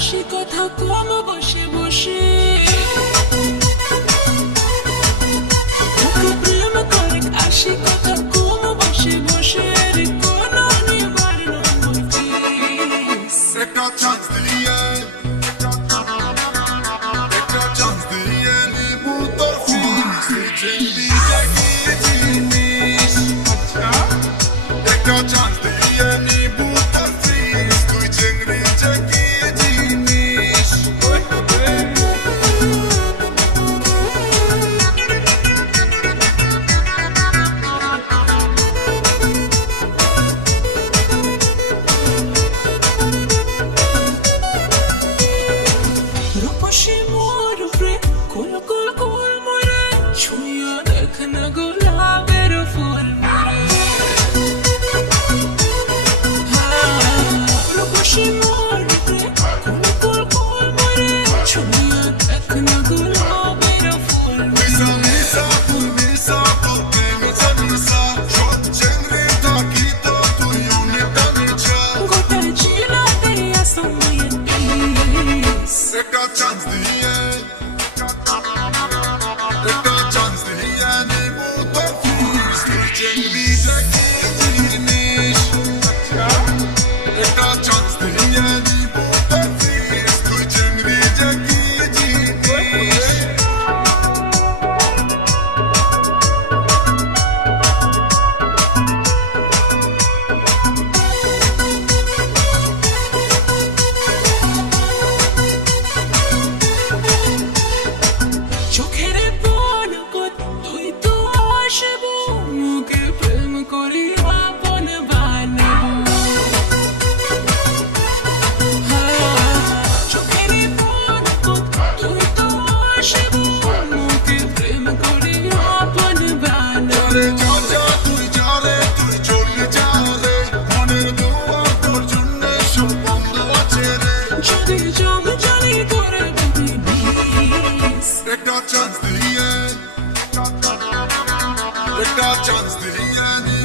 হাসি কথা কম the end. The touch on the end.